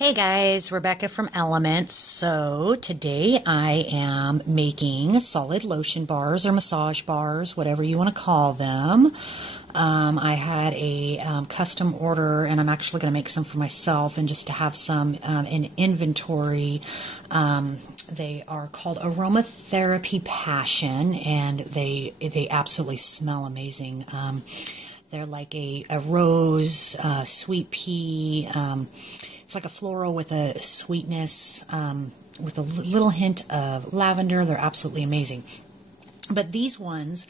Hey guys, Rebecca from Elements. So today I am making solid lotion bars or massage bars, whatever you want to call them. I had a custom order and I'm actually going to make some for myself and just to have some in inventory. They are called Aromatherapy Pasion and they absolutely smell amazing. They're like a rose, sweet pea, it's like a floral with a sweetness, with a little hint of lavender. They're absolutely amazing. But these ones,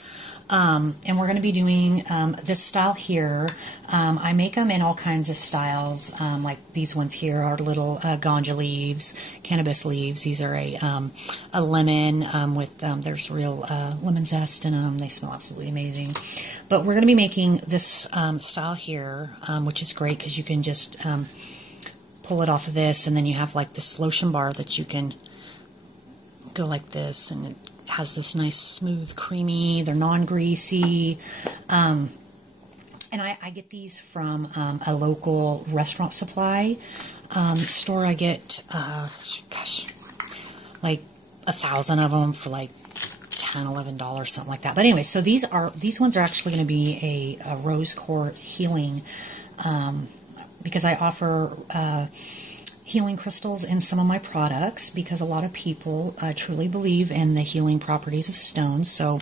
and we're going to be doing this style here. I make them in all kinds of styles, like these ones here are little ganja leaves, cannabis leaves. These are a lemon with, there's real lemon zest in them. They smell absolutely amazing. But we're going to be making this style here, which is great because you can just pull it off of this, and then you have like this lotion bar that you can go like this, and it has this nice smooth creamy, they're non-greasy, and I get these from a local restaurant supply store. I get gosh, like 1,000 of them for like $10–11, something like that. But anyway, so these ones are actually going to be a rose quartz healing, because I offer healing crystals in some of my products, because a lot of people truly believe in the healing properties of stones. So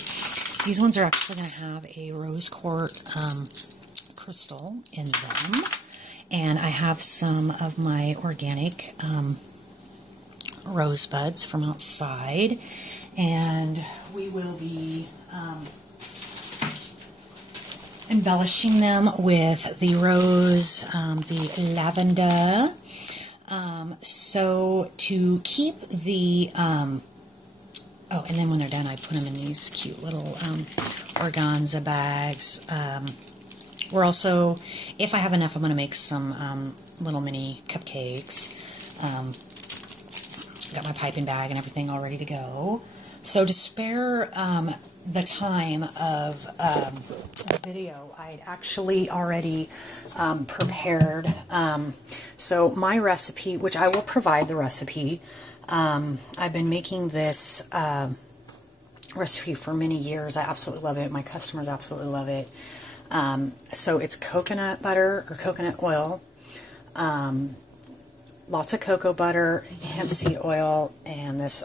these ones are actually going to have a rose quartz crystal in them. And I have some of my organic rosebuds from outside. And we will be embellishing them with the rose, the lavender. So to keep the, oh, and then when they're done, I put them in these cute little organza bags. We're also, if I have enough, I'm going to make some little mini cupcakes. Got my piping bag and everything all ready to go. So to spare the time of the video, I'd actually already prepared. So my recipe, which I will provide the recipe, I've been making this recipe for many years. I absolutely love it. My customers absolutely love it. So it's coconut butter or coconut oil, lots of cocoa butter, hemp seed oil, and this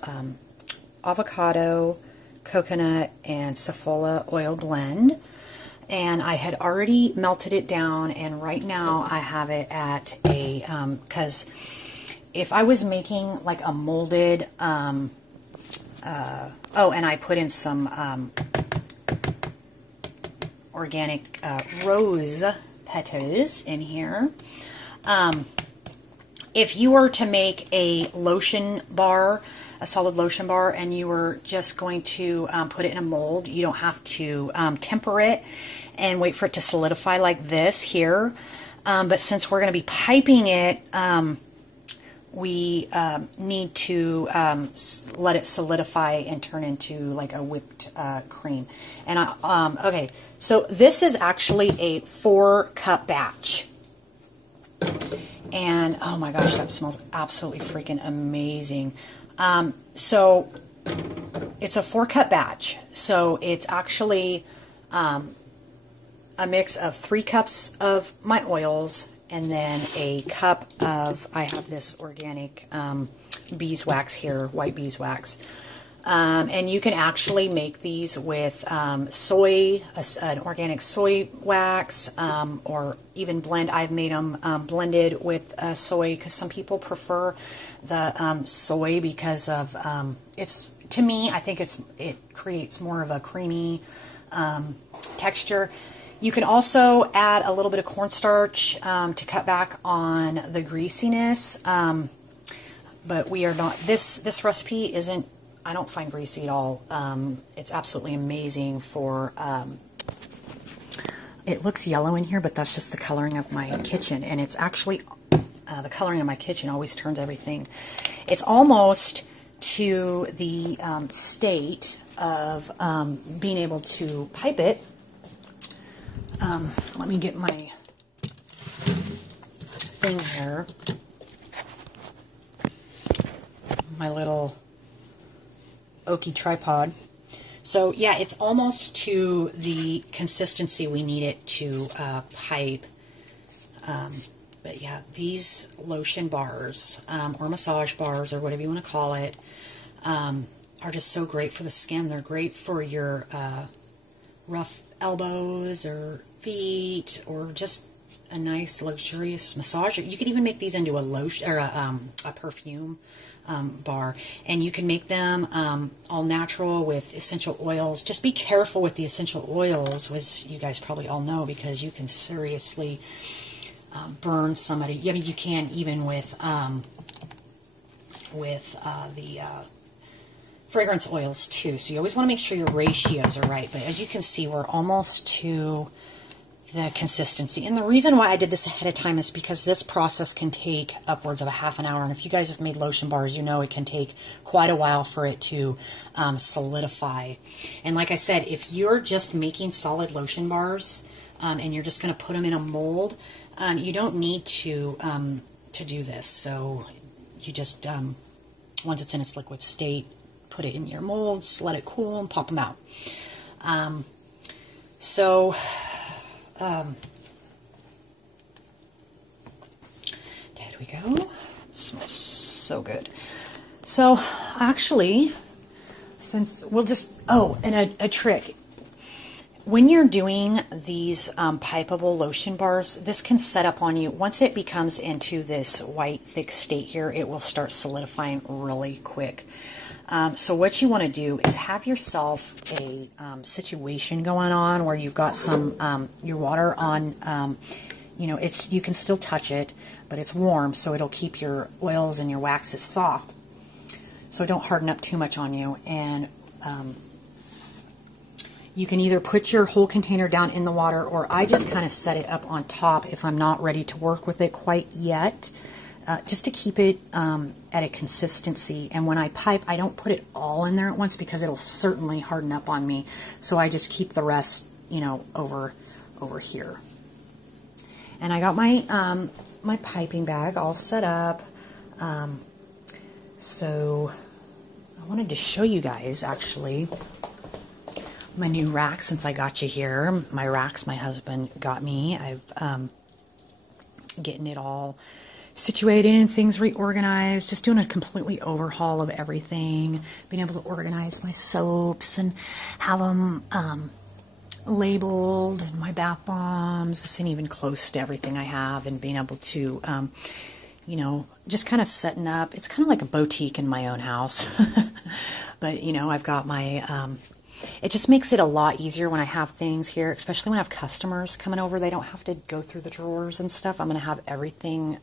avocado, coconut, and safflower oil blend. And I had already melted it down, and right now I have it at a, because if I was making like a molded, oh, and I put in some organic rose petals in here. If you were to make a lotion bar, a solid lotion bar, and you were just going to put it in a mold, you don't have to temper it and wait for it to solidify like this here. But since we're going to be piping it, we need to let it solidify and turn into like a whipped cream. And okay, so this is actually a 4-cup batch. And oh my gosh, that smells absolutely freaking amazing. So it's a 4-cup batch. So it's actually a mix of 3 cups of my oils and then a cup of, I have this organic beeswax here, white beeswax. And you can actually make these with soy, an organic soy wax, or even blend. I've made them blended with soy because some people prefer the soy because of it's, to me, I think it creates more of a creamy texture. You can also add a little bit of cornstarch to cut back on the greasiness, but we are not, this recipe isn't, I don't find greasy at all. It's absolutely amazing for, it looks yellow in here, but that's just the coloring of my kitchen. And it's actually, the coloring of my kitchen always turns everything. It's almost to the state of being able to pipe it. Let me get my thing here. my little oaky tripod. So yeah, it's almost to the consistency we need it to pipe. But yeah, these lotion bars, or massage bars, or whatever you want to call it, are just so great for the skin. They're great for your rough elbows or feet, or just a nice luxurious massage. You could even make these into a lotion or a perfume bar, and you can make them all natural with essential oils. Just be careful with the essential oils, as you guys probably all know, because you can seriously burn somebody. I mean, you can even with the fragrance oils too. So you always want to make sure your ratios are right. But as you can see, we're almost to the consistency. And the reason why I did this ahead of time is because this process can take upwards of a half an hour. And if you guys have made lotion bars, you know it can take quite a while for it to solidify. And like I said, if you're just making solid lotion bars and you're just going to put them in a mold, you don't need to do this. So you just, once it's in its liquid state, put it in your molds, let it cool, and pop them out. There we go. It smells so good. So actually, since we'll just, and a trick. When you're doing these pipeable lotion bars, this can set up on you. Once it becomes into this white, thick state here, it will start solidifying really quick. So what you want to do is have yourself a situation going on where you've got some your water on. You know, you can still touch it, but it's warm, so it'll keep your oils and your waxes soft. So don't harden up too much on you. And you can either put your whole container down in the water, or I just kind of set it up on top if I'm not ready to work with it quite yet, just to keep it at a consistency. And when I pipe, I don't put it all in there at once because it'll certainly harden up on me. So I just keep the rest, you know, over here. And I got my my piping bag all set up. So I wanted to show you guys actually my new rack since I got you here. My racks my husband got me. I've getting it all situated and things reorganized, just doing a completely overhaul of everything, being able to organize my soaps and have them labeled, and my bath bombs. This ain't even close to everything I have, and being able to you know, just kind of setting up. It's kind of like a boutique in my own house. But you know, I've got my it just makes it a lot easier when I have things here, especially when I have customers coming over. They don't have to go through the drawers and stuff. I'm going to have everything,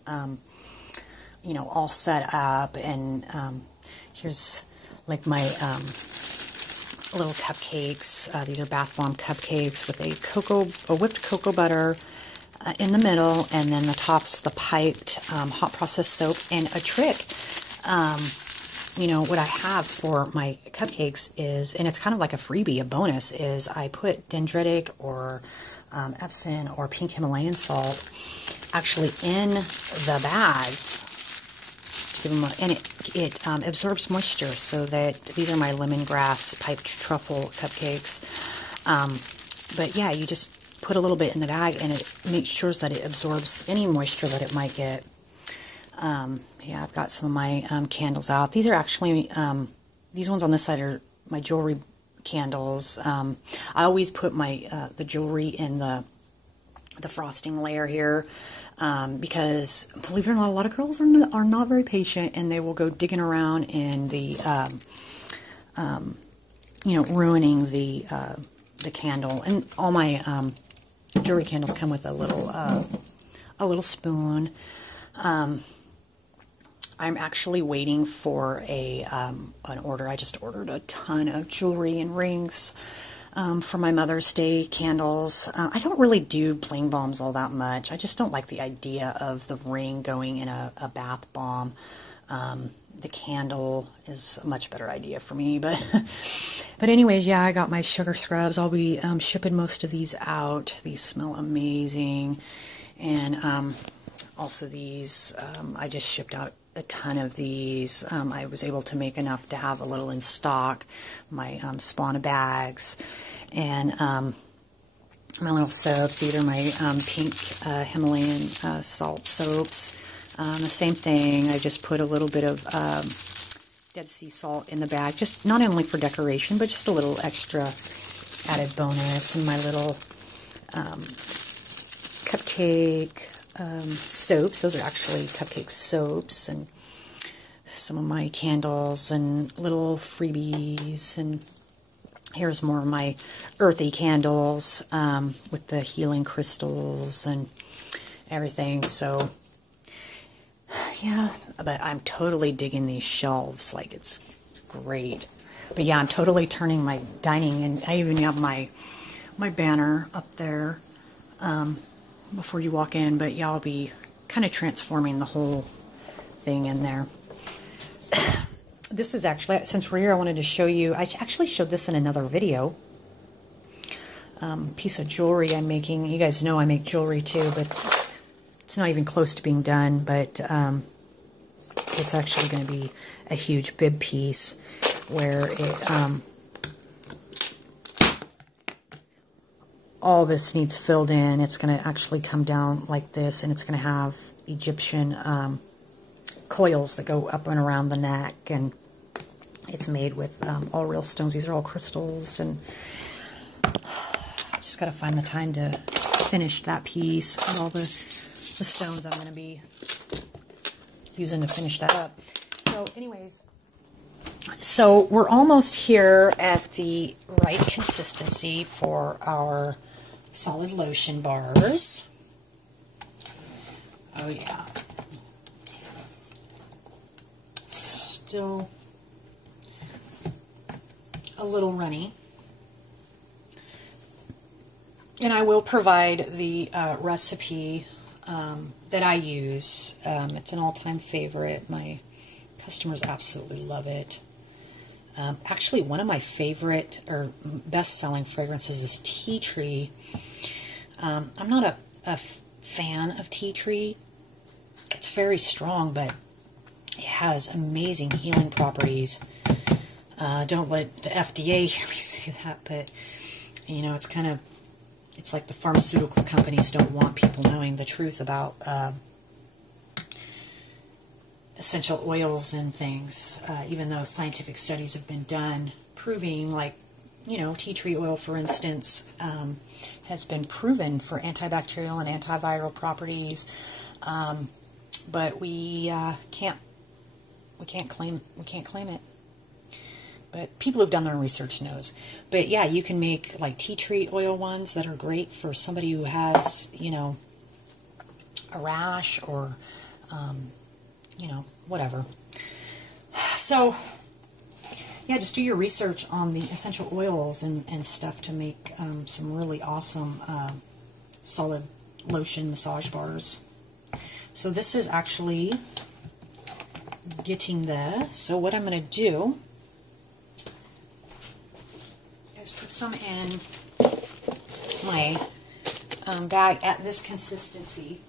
you know, all set up. And here's like my little cupcakes. These are bath bomb cupcakes with a whipped cocoa butter in the middle, and then the top's the piped hot process soap. And a trick, you know, what I have for my cupcakes is, and it's kind of like a freebie, a bonus, is I put dendritic or Epsom or pink Himalayan salt actually in the bag to give them and it absorbs moisture, so that these are my lemongrass piped truffle cupcakes. But yeah, you just put a little bit in the bag, and it makes sure that it absorbs any moisture that it might get. Yeah, I've got some of my candles out. These are actually, these ones on this side are my jewelry candles. I always put my the jewelry in the frosting layer here, because believe it or not, a lot of girls are not very patient, and they will go digging around in the, you know, ruining the candle. And all my jewelry candles come with a little spoon. I'm actually waiting for an order. I just ordered a ton of jewelry and rings for my Mother's Day candles. I don't really do bling bombs all that much. I just don't like the idea of the ring going in a bath bomb. The candle is a much better idea for me. But anyways, yeah, I got my sugar scrubs. I'll be shipping most of these out. These smell amazing. And also these, I just shipped out a ton of these. I was able to make enough to have a little in stock. My Spawna bags and my little soaps. These are my pink Himalayan salt soaps. The same thing. I just put a little bit of Dead Sea salt in the bag, just not only for decoration, but just a little extra added bonus. And my little cupcake soaps. Those are actually cupcake soaps, and some of my candles and little freebies. And here's more of my earthy candles with the healing crystals and everything. So yeah, but I'm totally digging these shelves. Like, it's great. But yeah, I'm totally turning my dining, and I even have my banner up there before you walk in. But yeah, I'll be kind of transforming the whole thing in there. This is actually, since we're here, I wanted to show you, I actually showed this in another video. Piece of jewelry I'm making. You guys know I make jewelry too, but it's not even close to being done. But it's actually going to be a huge bib piece where it all this needs filled in. It's going to actually come down like this, and it's going to have Egyptian coils that go up and around the neck, and it's made with all real stones. These are all crystals, and just got to find the time to finish that piece with all the stones I'm going to be using to finish that up. So anyways, so we're almost here at the right consistency for our solid lotion bars. Oh yeah. Still a little runny. And I will provide the recipe that I use. It's an all-time favorite. My customers absolutely love it. Actually, one of my favorite or best-selling fragrances is tea tree. I'm not a fan of tea tree. It's very strong, but it has amazing healing properties. Don't let the FDA hear me say that, but you know, it's like the pharmaceutical companies don't want people knowing the truth about essential oils and things, even though scientific studies have been done proving, like, you know, tea tree oil, for instance, has been proven for antibacterial and antiviral properties, but we can't claim it. But people who've done their research knows. But yeah, you can make like tea tree oil ones that are great for somebody who has, you know, a rash or, you know, whatever. So yeah, just do your research on the essential oils and stuff to make some really awesome solid lotion massage bars. So this is actually getting there. So what I'm going to do is put some in my bag at this consistency.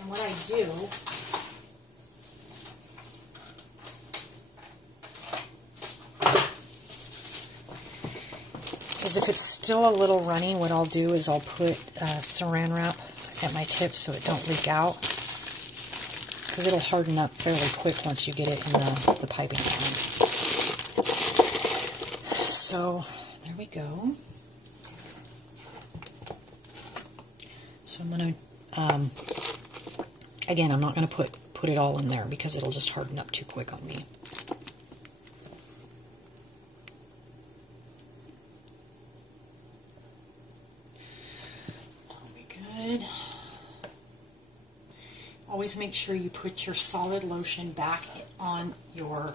And what I do is, if it's still a little runny, what I'll do is I'll put saran wrap at my tips so it don't leak out, because it'll harden up fairly quick once you get it in the piping pan. So there we go. So I'm going to, again, I'm not going to put it all in there because it'll just harden up too quick on me. Good. Always make sure you put your solid lotion back on your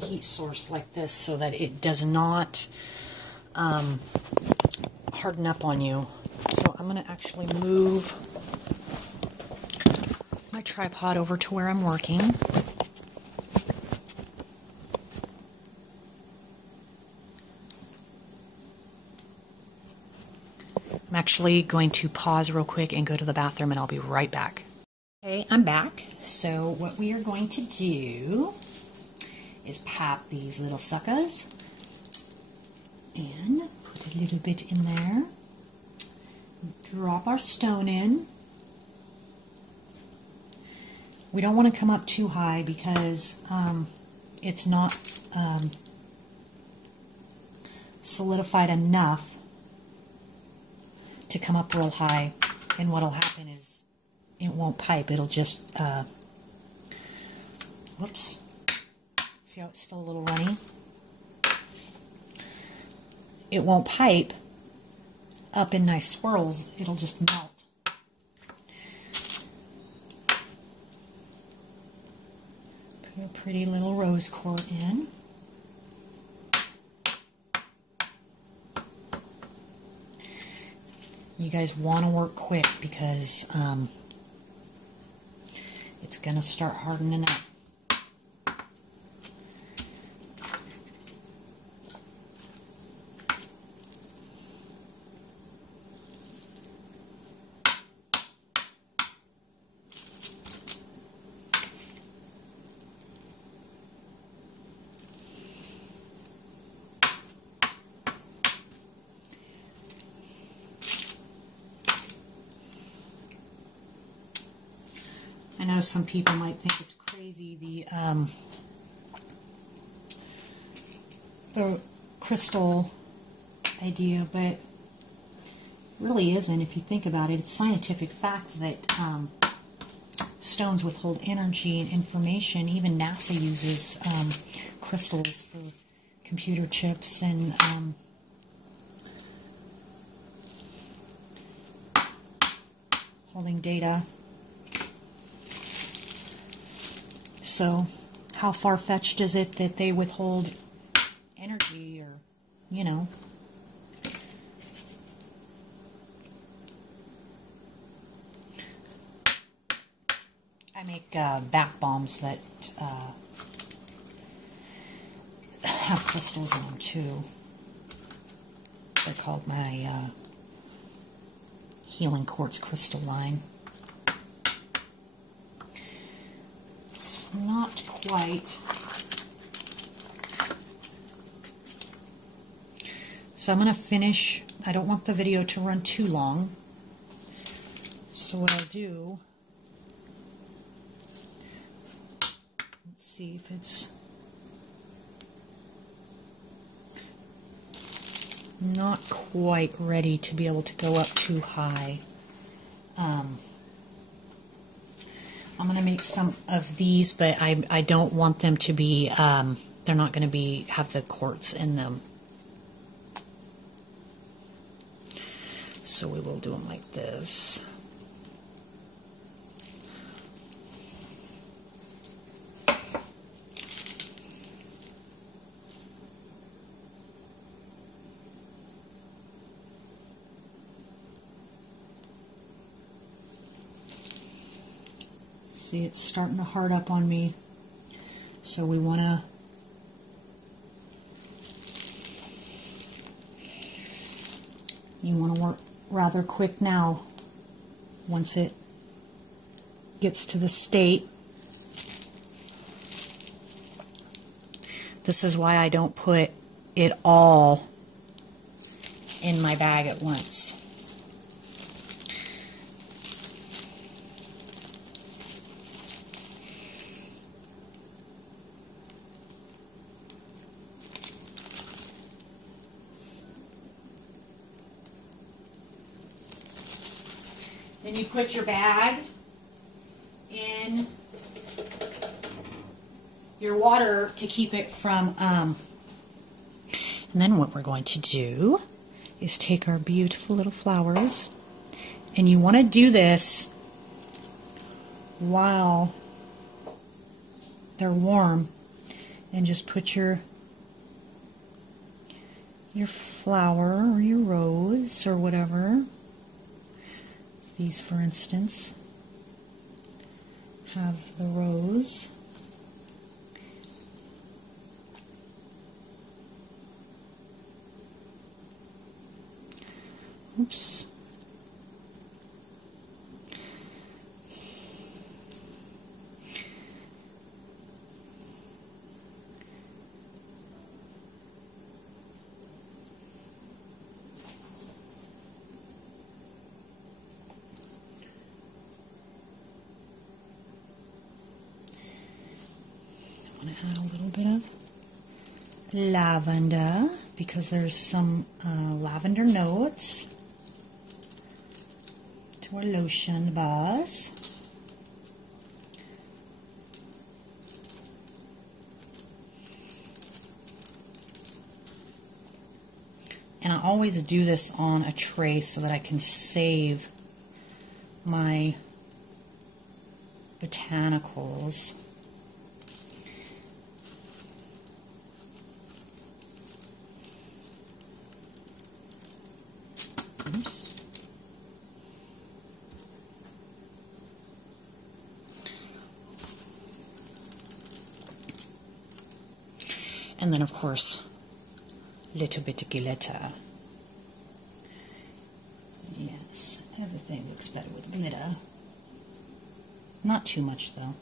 heat source like this so that it does not harden up on you. So I'm going to actually move my tripod over to where I'm working. I'm actually going to pause real quick and go to the bathroom, and I'll be right back. Okay, I'm back. So what we are going to do is pop these little suckers and put a little bit in there. Drop our stone in. We don't want to come up too high because it's not solidified enough to come up real high, and what'll happen is it won't pipe. It'll just whoops, see how it's still a little runny? It won't pipe up in nice swirls. It'll just melt. Put a pretty little rose quartz in. You guys want to work quick because it's going to start hardening up. I know some people might think it's crazy, the crystal idea, but it really isn't. If you think about it, it's scientific fact that stones withhold energy and information. Even NASA uses crystals for computer chips and holding data. So how far-fetched is it that they withhold energy, or, you know? I make bath bombs that have crystals in them too. They're called my Healing Quartz Crystal line. Not quite. So I'm going to finish. I don't want the video to run too long. So what I'll do, let's see if it's not quite ready to be able to go up too high. I'm going to make some of these, but I don't want them to be, they're not going to have the quartz in them. So we will do them like this. See, it's starting to hard up on me, so we want to work rather quick now. Once it gets to the state, this is why I don't put it all in my bag at once. Then you put your bag in your water to keep it from, and then what we're going to do is take our beautiful little flowers, and you want to do this while they're warm, and just put your flower or your rose or whatever. These, for instance, have the rose. Oops. add a little bit of lavender because there's some lavender notes to our lotion bars. And I always do this on a tray so that I can save my botanicals. Oops. And then, of course, little bit of glitter. Yes, everything looks better with glitter. Not too much, though.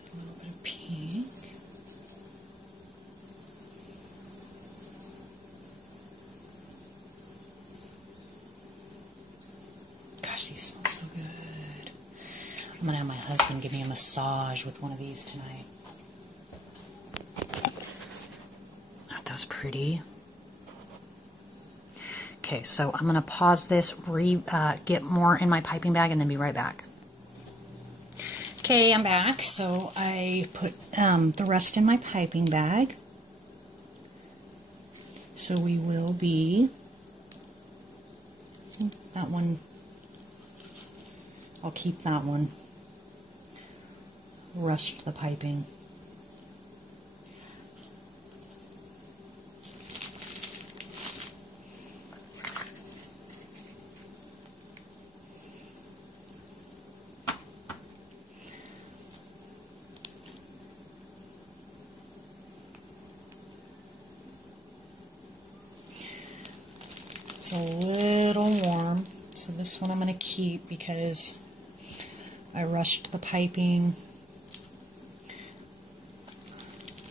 A little bit of pink. These smell so good. I'm going to have my husband give me a massage with one of these tonight. Aren't those pretty? Okay, so I'm going to pause this, get more in my piping bag, and then be right back. Okay, I'm back. So I put the rest in my piping bag. So we will be... that one... I'll keep that one. Rushed the piping. It's a little warm, so this one I'm going to keep because I rushed the piping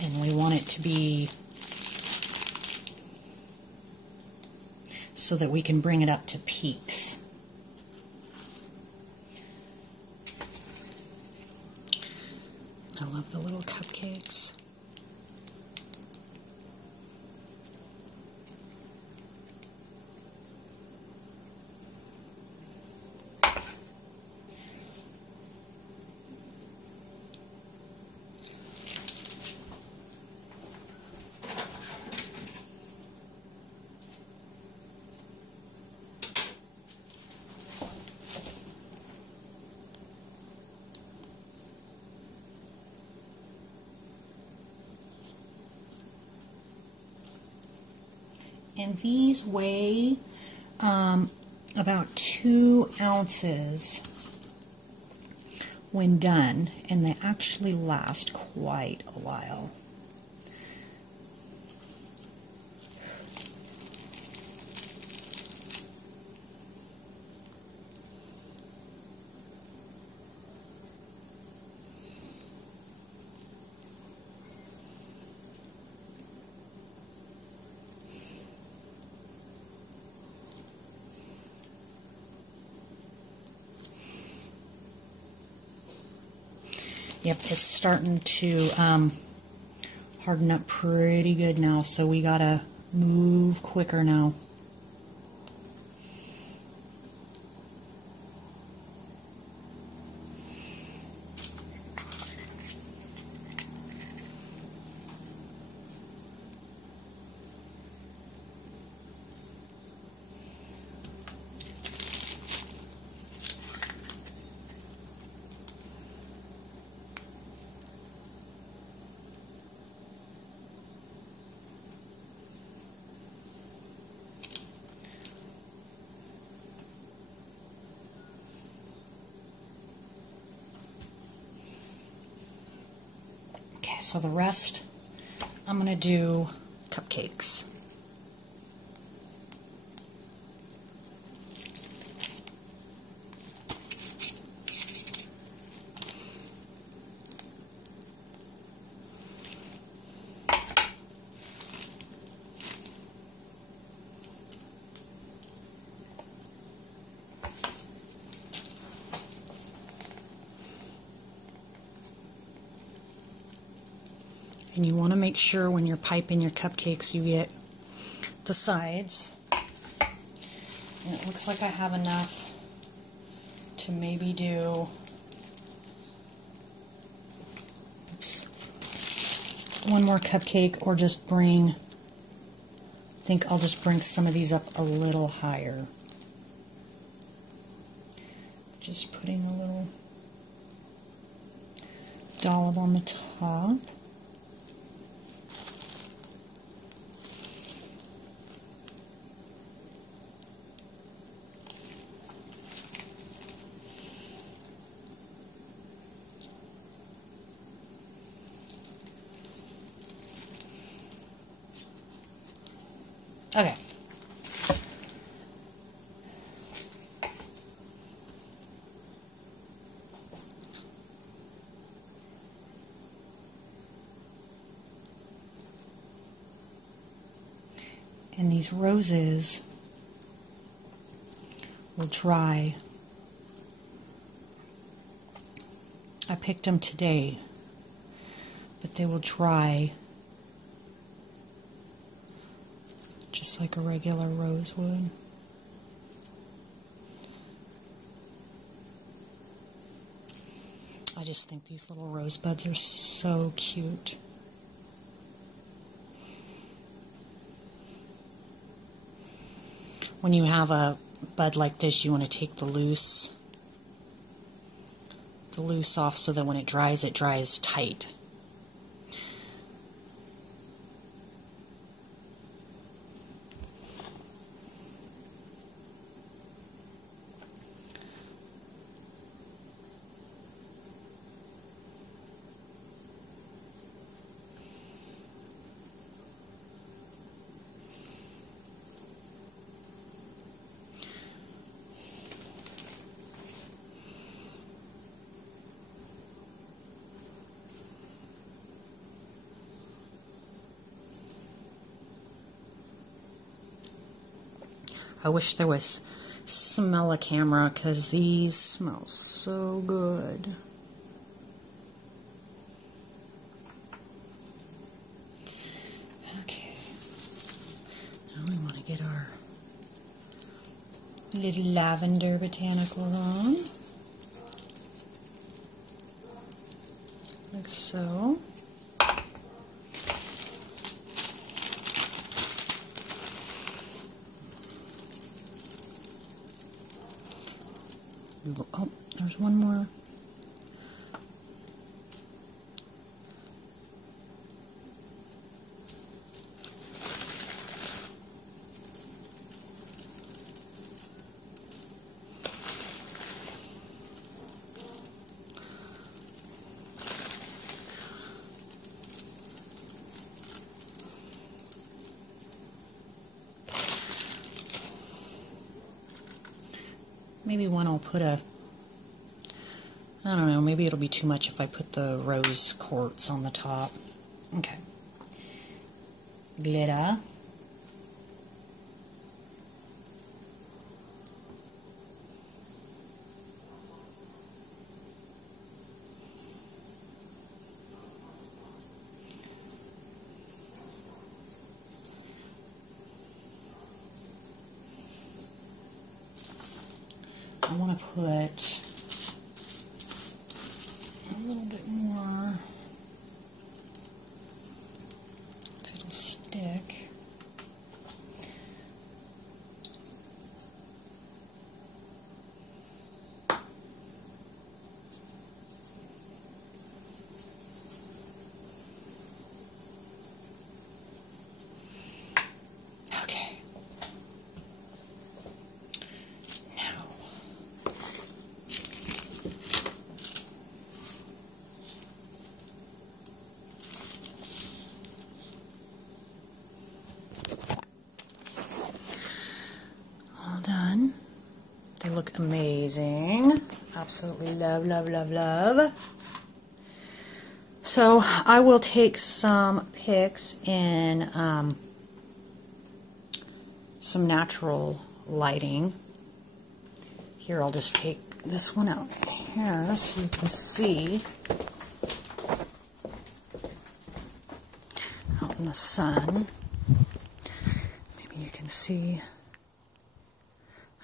and we want it to be so that we can bring it up to peaks. I love the little cupcakes. And these weigh about 2 ounces when done, and they actually last quite a while. Yep, it's starting to harden up pretty good now, so we gotta move quicker now. Okay, so the rest, I'm going to do cupcakes. And you want to make sure when you're piping your cupcakes you get the sides. And it looks like I have enough to maybe do, one more cupcake, or just bring, I think I'll just bring some of these up a little higher. Just putting a little dollop on the top. Okay. And these roses will dry. I picked them today, but they will dry just like a regular rose would. I just think these little rosebuds are so cute. When you have a bud like this, you want to take the loose off so that when it dries tight. I wish there was smell a camera, because these smell so good. Okay. Now we want to get our little lavender botanicals on. Like so. Oh, there's one more. Maybe one I'll put a, I don't know, maybe it'll be too much if I put the rose quartz on the top. Okay. Glitter. I want to put a little bit more, if it'll stick. They look amazing. Absolutely love, love, love, love. So I will take some pics in some natural lighting. Here, I'll just take this one out here so you can see. in the sun. Maybe you can see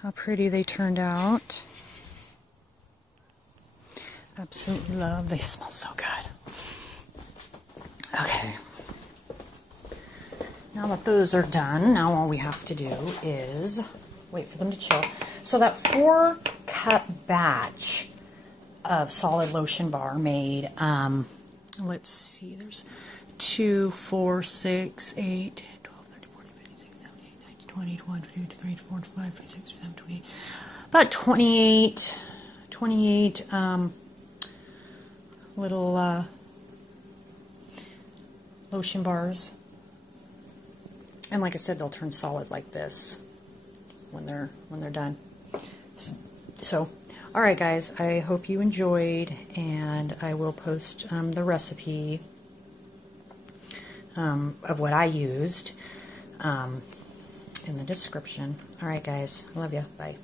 how pretty they turned out. Absolutely love. They smell so good. Okay. Now that those are done, now all we have to do is wait for them to chill. So that 4-cup batch of Solid Lotion bar made, let's see, there's 2, 4, 6, 8, 10, 12, 13, 14, 15, 16, 17, 18, 19, 20, 21, 22, 23, 24, 25, 26, 27, 28, about 28 little lotion bars. And like I said, they'll turn solid like this when they're done. So, all right, guys, I hope you enjoyed, and I will post the recipe of what I used in the description. All right, guys, I love you. Bye.